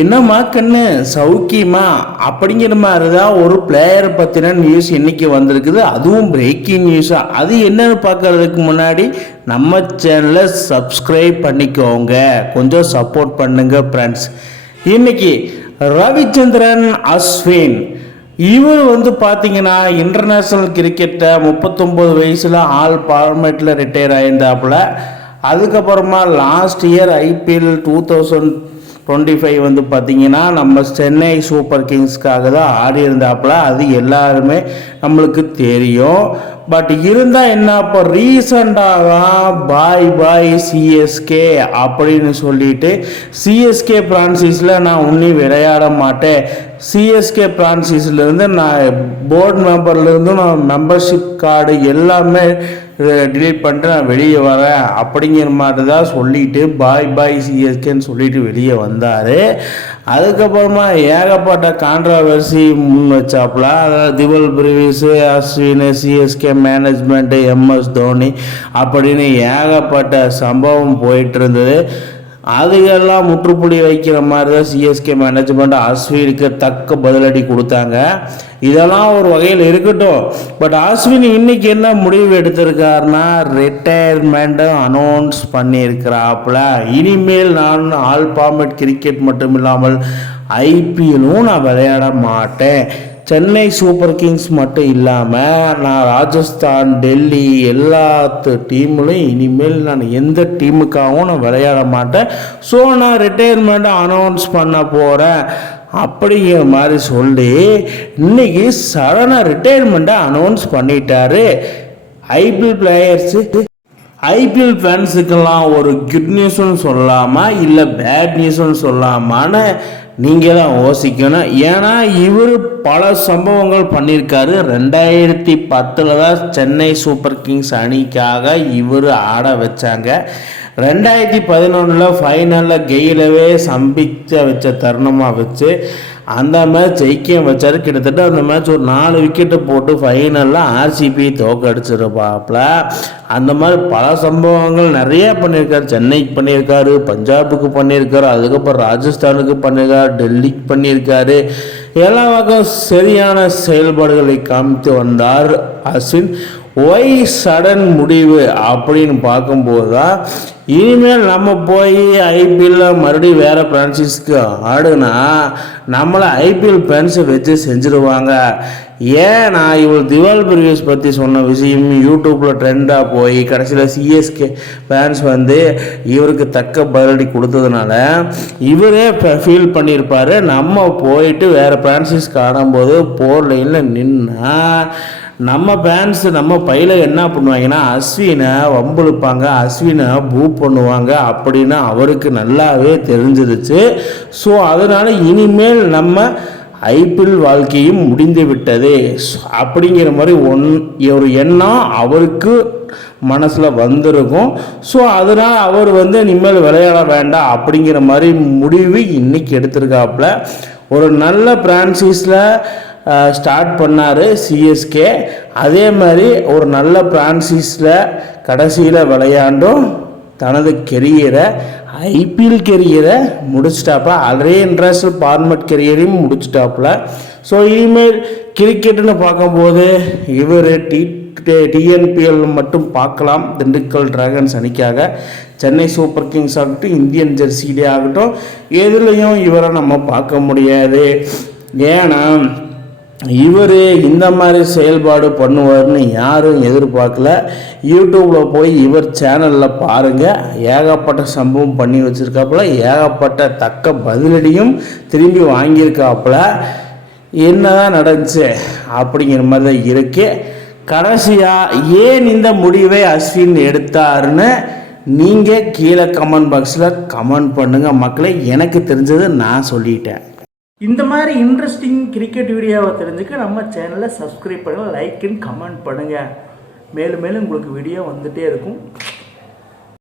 என்னம்மா கண்ணு சௌக்கியமா அப்படிங்கிற மாதிரி தான் ஒரு பிளேயரை பற்றின நியூஸ் இன்னைக்கு வந்திருக்குது. அதுவும் பிரேக்கிங் நியூஸாக. அது என்னன்னு பார்க்கறதுக்கு முன்னாடி நம்ம சேனலை சப்ஸ்கிரைப் பண்ணிக்கோங்க, கொஞ்சம் சப்போர்ட் பண்ணுங்க ஃப்ரெண்ட்ஸ். இன்னைக்கு ரவிச்சந்திரன் அஸ்வின் இவர் பார்த்தீங்கன்னா இன்டர்நேஷ்னல் கிரிக்கெட்டை 39 வயசில் ஆல் ஃபார்மேட்டில் ரிட்டையர் ஆயிருந்தாப்புல. அதுக்கப்புறமா லாஸ்ட் இயர் ஐபிஎல் 2025 பார்த்தீங்கன்னா நம்ம சென்னை சூப்பர் கிங்ஸ்க்காக தான் ஆடி இருந்தாப்புல. அது எல்லாருமே நம்மளுக்கு தெரியும். பட் இருந்தால் என்ன, இப்போ ரீசண்டாக பாய் சிஎஸ்கே அப்படின்னு சொல்லிட்டு சிஎஸ்கே பிரான்சிஸில் நான் இன்னும் விளையாட மாட்டேன், சிஎஸ்கே பிரான்சிஸ்லேருந்து நான் போர்டு மெம்பர்லேருந்து நான் மெம்பர்ஷிப் கார்டு எல்லாமே டிலீட் பண்ணிட்டு நான் வெளியே வரேன் அப்படிங்கிற மாதிரி தான் சொல்லிட்டு பாய் சிஎஸ்கேன்னு சொல்லிட்டு வெளியே வந்தார். அதுக்கப்புறமா ஏகப்பட்ட கான்ட்ரவர்சி முன் வச்சாப்புல. அதாவது Dewald Brevis, Ashwin, CSK management, MS Dhoni அப்படின்னு ஏகப்பட்ட சம்பவம் போயிட்டு இருந்தது. அதுக்கெல்லாம் முற்றுப்புள்ளி வைக்கிற மாதிரி தான் சிஎஸ்கே மேனேஜ்மெண்ட் அஸ்வினுக்கு தக்க பதிலடி கொடுத்தாங்க. இதெல்லாம் ஒரு வகையில் இருக்கட்டும். பட் அஸ்வின் இன்னைக்கு என்ன முடிவு எடுத்திருக்காருன்னா, ரிட்டையர்மெண்ட்டை அனௌன்ஸ் பண்ணியிருக்கிறாப்புல. இனிமேல் நான் ஆல் ஃபார்மேட் கிரிக்கெட் மட்டும் இல்லாமல் ஐபிஎல்லும் நான் விளையாட மாட்டேன், சென்னை சூப்பர் கிங்ஸ் மட்டும் இல்லாமல் நான் ராஜஸ்தான், டெல்லி எல்லா டீம்லையும் இனிமேல் நான் எந்த டீமுக்காகவும் நான் விளையாட மாட்டேன், ஸோ நான் ரிட்டையர்மெண்ட்டை அனௌன்ஸ் பண்ண போகிறேன் அப்படிங்கிற மாதிரி சொல்லி இன்னைக்கு சடனாக ரிட்டையர்மெண்ட்டை அனௌன்ஸ் பண்ணிட்டாரு. ஐபிஎல் பிளேயர்ஸு, ஐபிஎல் ஃபேன்ஸுக்கெல்லாம் ஒரு குட் நியூஸ்னு சொல்லாமல் இல்லை பேட் நியூஸ்னு சொல்லாமான்னு நீங்கள் தான் யோசிக்கணும். ஏன்னா இவர் பல சம்பவங்கள் பண்ணியிருக்காரு. 2010 தான் சென்னை சூப்பர் கிங்ஸ் அணிக்காக இவர் ஆட வச்சாங்க. 2011 ஃபைனலில் கெயிலவே சம்பிச்ச வச்ச தருணமாக வச்சு அந்த மேட்ச் ஜெயிக்க வச்சார். கிட்டத்தட்ட அந்த மேட்ச் ஒரு 4 விக்கெட்டு போட்டு ஃபைனலில் ஆர்சிபி தோக்கடிச்சிருப்பாப்புல. அந்த மாதிரி பல சம்பவங்கள் நிறைய பண்ணியிருக்காரு. சென்னைக்கு பண்ணியிருக்காரு, பஞ்சாபுக்கு பண்ணியிருக்காரு, அதுக்கப்புறம் ராஜஸ்தானுக்கு பண்ணியிருக்காரு, டெல்லிக்கு பண்ணியிருக்காரு. எல்லா பக்கம் சரியான செயல்பாடுகளை காமித்து வந்தார் அஸ்வின். ஒய் சடன் முடிவு அப்படின்னு பார்க்கும்போது தான் இனிமேல் நம்ம போய் ஐபிஎல்லில் மறுபடியும் வேறு பிரான்சைஸ்க்கு ஆடுனா நம்மளை ஐபிஎல் ஃபேன்ஸை வச்சு செஞ்சுருவாங்க. ஏன்னா இவர் திவால் பிரிவியஸ் பற்றி சொன்ன விஷயம் யூடியூப்பில் ட்ரெண்டாக போய் கடைசியில் சிஎஸ்கே ஃபேன்ஸ் இவருக்கு தக்க பதிலடி கொடுத்ததுனால இவரே ஃபீல் பண்ணியிருப்பார், நம்ம போயிட்டு வேறு பிரான்சைஸ்க்கு ஆடும்போது போர் லைனில் நின்னா நம்ம ஃபேன்ஸ் நம்ம பையில என்ன பண்ணுவாங்கன்னா அஸ்வினை வம்புழுப்பாங்க, அஸ்வினை பூ பண்ணுவாங்க அப்படின்னு அவருக்கு நல்லாவே தெரிஞ்சிருச்சு. ஸோ அதனால் இனிமேல் நம்ம ஐபிஎல் வாழ்க்கையும் முடிந்து விட்டது அப்படிங்கிற மாதிரி ஒரு எண்ணம் அவருக்கு மனசில் வந்திருக்கும். ஸோ அதனால் அவர் இனிமேல் விளையாட வேண்டாம் அப்படிங்கிற மாதிரி முடிவு இன்னைக்கு எடுத்திருக்காப்புல. ஒரு நல்ல பிரான்சைஸில் ஸ்டார்ட் பண்ணார் சிஎஸ்கே. அதே மாதிரி ஒரு நல்ல பிரான்சைஸில் கடைசியில் விளையாண்டும் தனது கெரியரை ஐபிஎல் கெரியரை முடிச்சிட்டாப்புல. ஆல்ரெடி இன்டர்நேஷ்னல் ஃபார்மேட் கெரியரையும் முடிச்சிட்டாப்புல. ஸோ இனிமேல் கிரிக்கெட்டுன்னு பார்க்கும்போது இவர் டிஎன்பிஎல் மட்டும் பார்க்கலாம். திண்டுக்கல் டிராகன்ஸ் அணிக்காக, சென்னை சூப்பர் கிங்ஸ் ஆகட்டும், இந்தியன் ஜெர்சிலே ஆகட்டும், எதுலேயும் இவரை நம்ம பார்க்க முடியாது. ஏன்னா இவர் இந்த மாதிரி செயல்பாடு பண்ணுவார்னு யாரும் எதிர்பார்க்கல. யூடியூப்பில் போய் இவர் சேனலில் பாருங்கள், ஏகப்பட்ட சம்பவம் பண்ணி வச்சுருக்காப்புல, ஏகப்பட்ட தக்க பதிலடியும் திரும்பி வாங்கியிருக்காப்புல. என்ன தான் நடந்துச்சு அப்படிங்கிற மாதிரி தான் இருக்கு. கடைசியாக ஏன் இந்த முடிவை அஸ்வின் எடுத்தாருன்னு நீங்கள் கீழே கமெண்ட் பாக்ஸில் கமெண்ட் பண்ணுங்கள் மக்களே. எனக்கு தெரிஞ்சது நான் சொல்லிட்டேன். இந்த மாதிரி இன்ட்ரெஸ்டிங் கிரிக்கெட் வீடியோவை தெரிஞ்சுக்க நம்ம சேனலை சப்ஸ்கிரைப் பண்ணுங்கள், லைக் அண்ட் கமெண்ட் பண்ணுங்கள். மேலும் மேலும் உங்களுக்கு வீடியோ வந்துகிட்டே இருக்கும்.